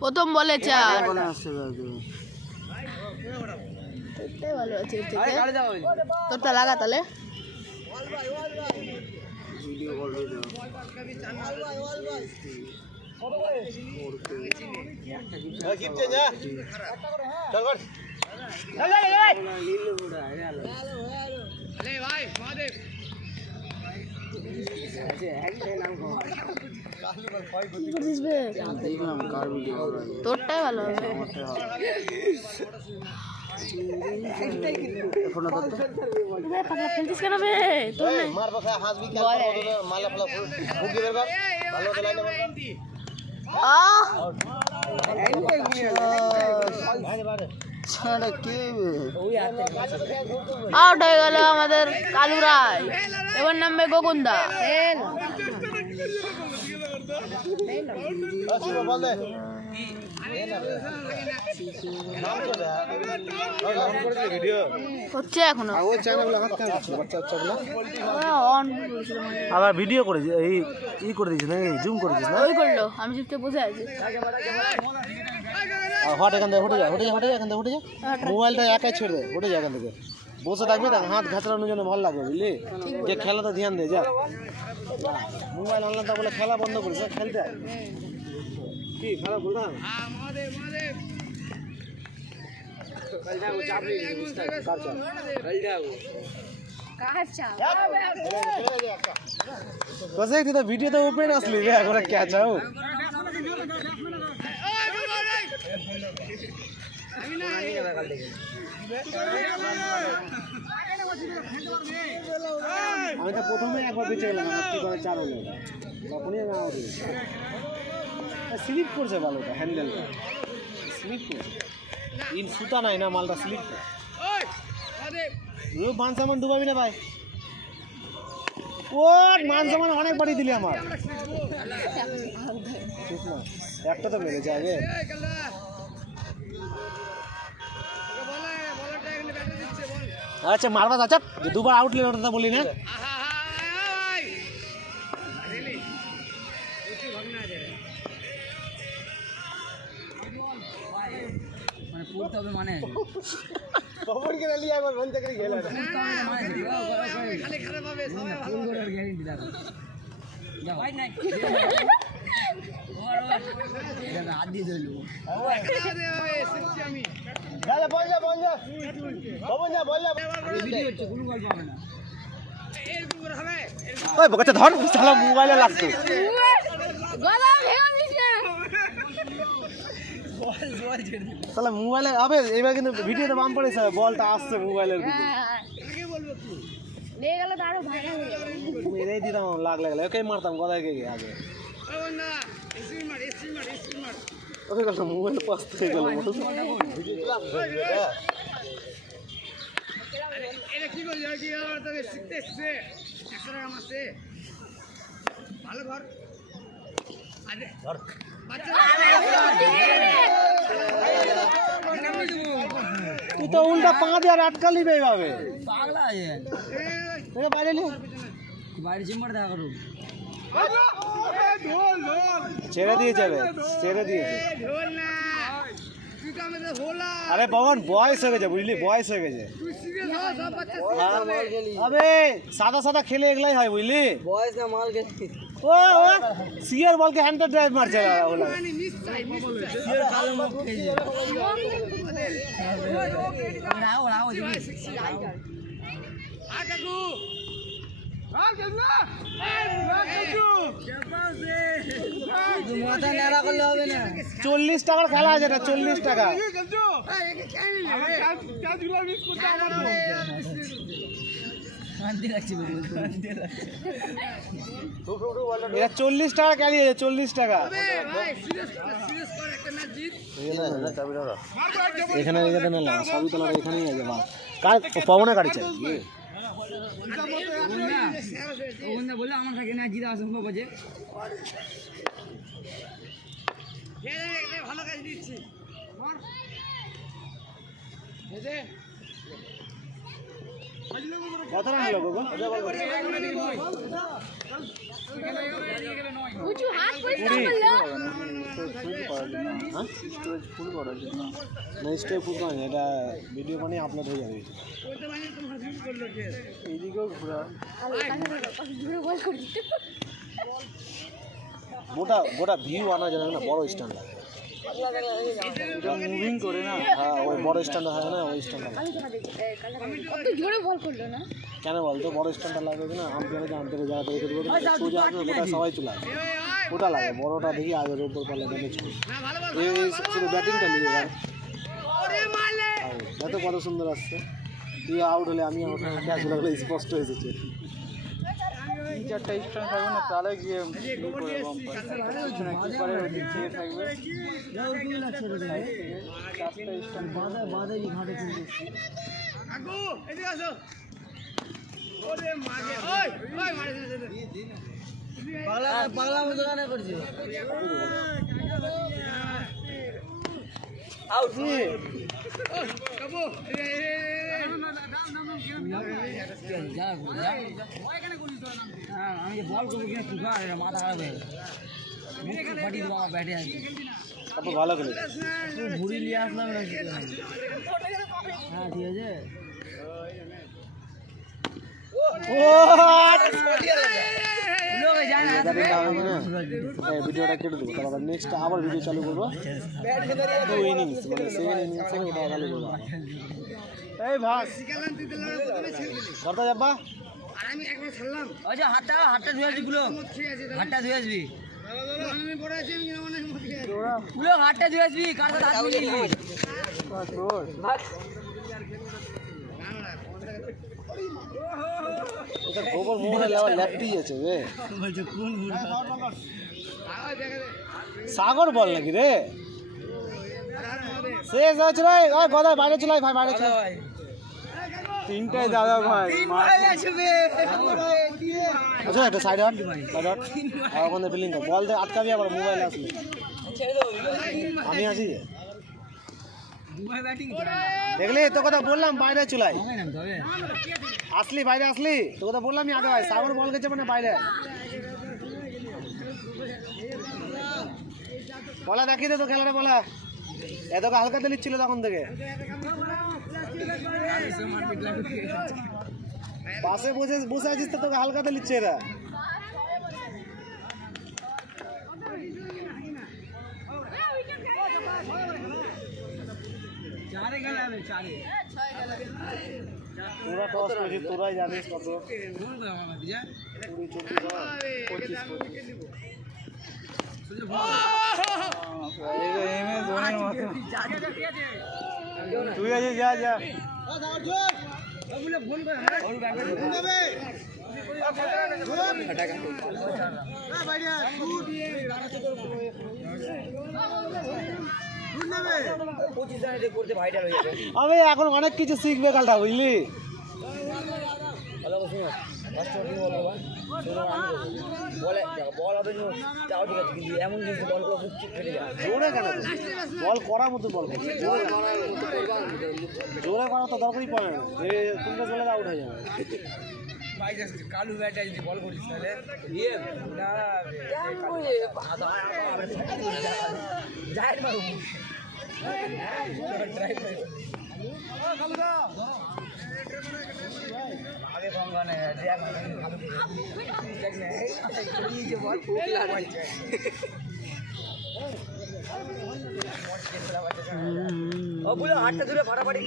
প্রথম বলে তোরটা লাগা তাহলে তোরটাই ভালো হবে আউট হয়ে গেল আমাদের কালু রায় এবার নামবে গোকুন্দা হচ্ছে এখনো আবার ভিডিও করে এই করে দিয়েছিস নাকি জুম করে দিয়েছিস না ওই করলো আমি চুপচাপ বসে আছি হট এখান থেকে হটে যা এখান থেকে হটে যা মোবাইলটা একাই ছেড়ে দে হটে যা এখান থেকে বসে থাকবে না হাত ঘাঁচড়ানোর জন্য ভালো লাগবে বুঝলি যে খেলাটা ধ্যান দে যা মোবাইল আনলাম তা বলে খেলা বন্ধ করিস খেলতে কি খেলা বলতাম ভিডিও তো ওপেন আসলি রে এখন কে চাও আমি তো প্রথমে একবার বেঁচে গেলাম কি করে চার হলো তখনই আমি আউট স্লিপ করছে ভালোটা হ্যান্ডেলটা স্লিপ করছে ইন সুতা নাই না মালটা স্লিপ করে মান সামান ডুবাবি না ভাই ও মান সামান অনেক বাড়ি দিলি আমার একটা তো মেরেছে আগে আচ্ছা মারবা আচ্ছা দুবার আউট লেন ওটা বলি না মানে খবর কে লিয়া একবার বন্ধ করে গেল খালি খারাপ হবে সবাই ভালো করে গ্যারান্টি দাও যা ভাই নাই এটা হাত দিয়ে দিলু আরে হবে সত্যি আমি দাদা বল যা বল যা ভিডিও হচ্ছে কোনো গল্প হবে না এরকম করে হবে ওই বকতে ধর শালা মোবাইলে লাগতো গলা ভেঙে দিছে তাহলে মোবাইলে আবে এবার কিন্তু ভিডিওতে বাম পড়েছে বলটা আসছে মোবাইলের ভিতরে কি বলবো তুই নিয়ে গেল তো আরো ভাইরাল হয়ে যাবে মেরে দিতাম লাগলে ওকে মারতাম গলায় কে আগে ও না স্ক্রিন মার ওকে গেল মোবাইল পাস থেকে গেল এটা কি বল কি আর তোকে শিখতেছে 100 টাকা মাসে ভালো ঘর আরে ধর তুই তো উল্টা পা দিয়ে আর আটকালি বে এইভাবে পাগলা আছে বাইরে নি বাইরে জিম্মার দেখা করো ছেড়ে দিয়েছে আরে বাবন বয়স হয়ে গেছে বুঝলি বয়স হয়ে গেছে আবে সাদা খেলে এগুলাই হয় বুঝলি বয়স না মাল খেলে ও সিয়ার বলকে হ্যান্ড ড্রাইভ মারছে ওলা সিয়ার কালো মুখ খেয়ে রাও আ কাকু আর কেনা মাথা নেড়া করলে হবে না 40 টাকার খেলা আছে এটা 40 টাকা এটা 40 টাকা ক্যারি আছে 40 টাকা এখানে সবই তোলা এখানেই আছে মাল কার পবনে কাটছে বলে আমার থাকে না জিরা অসম্ভব আছে ভালো কাজ দিচ্ছি কত রান হলো গোগো? উঁচু হাত পরিষ্কার করলো হ্যাঁ স্টোরেজ ফুল করার জন্য না স্টোরেজ ফুল করেনি এটা ভিডিও মানে আপলোড হয়ে যাবে এইদিকেও ঘোরা গোটা গোটা ভিউ আনা যাবে না বড় স্ট্যান্ড লাগে এটা মুভিং করে না হ্যাঁ ওই বড় স্ট্যান্ডটা থাকে না ওই স্ট্যান্ডটা কত জোরে বল করলো না কেন বলতো বড় স্ট্যান্ডটা লাগবে না আম্পায়ারে জানতে সোজা আসবে গোটা সবাই চলে আসবে ওটা লাগে বড়টা দেখি আগের উপর পারলে ম্যানেজ করি এই শুধু ব্যাটিংটা নিয়ে যান এত কত সুন্দর আসছে তুই আউট হলে আমি আউট ক্যাচ লাগলে স্পষ্ট এসেছে চারটা স্ট্যান্ড থাকবে না তাহলে গিয়ে কিপারের দিক থেকে থাকবে চারটা স্ট্যান্ড বাঁধে ঘাটে চলছে পাগলা মতো রান্না করছে আউট আমি বল করবো কিনা তুফা মাথা খারাপ হয়ে ফাটিয়ে দেবো আমার ব্যাটে আসবে তারপর ভালো করে ঘুরি নিয়ে আসলাম হ্যাঁ ঠিক আছে ভিডিওটা কেটে দেবো তারপর নেক্সট আবার ভিডিও চালু করবো 2 ইনিংস মানে 7 ইনিংসে ওটা চালু করবো এই ভাস করতে যাবা আমি একবার ছাড়লাম ওই যে হাতটা ধুয়ে আসবি গুলো হাতটা ধুয়ে আসবি আমি পড়ে আছি আমি অনেক মতি আছে গুলো হাতটা ধুয়ে আসবি কার সাথে হাত মিলিয়ে নিবি বাস ভাত এটা গোবর মোড়ে লেওয়া ল্যাপটি আছে রে বলছে কোন সাগর বল নাকি রে শেষ হচ্ছে রে ওই গদাই বাইরে চলাই ভাই বাইরে চলাই তিনটাই দাদা ভাই আচ্ছা একটা সাইড হাট আর ওখানে বিল্ডিং বল দে আটকাবি আবার মোবাইল আসলে আমি আসি দেখলি তো কথা বললাম বাইরে চলাই আসলি বাইরে আসলি তো কথা বললাম আমি আগে ভাই সাগর বল গেছে মানে বাইরে বলা দেখি দে তো খেলাটা বলা এত হালকাতে নিচ্ছিল তখন থেকে পাশে বসে আছিস তো তোকে হালকাতে নিচ্ছে এরা তোরা টস করেছিস তোরাই জানিস কত 20-25 তুই আজ যা যা আমি এখন অনেক কিছু শিখবে কালটা বুঝলি বল করার মতো বল জোরে করা তো দরকারই পড়ে না কোনটা চলে আউট হয়ে যাবে কালু ব্যাটে যদি বল করিস তাহলে হাতটা ধরে ফাটাফাটি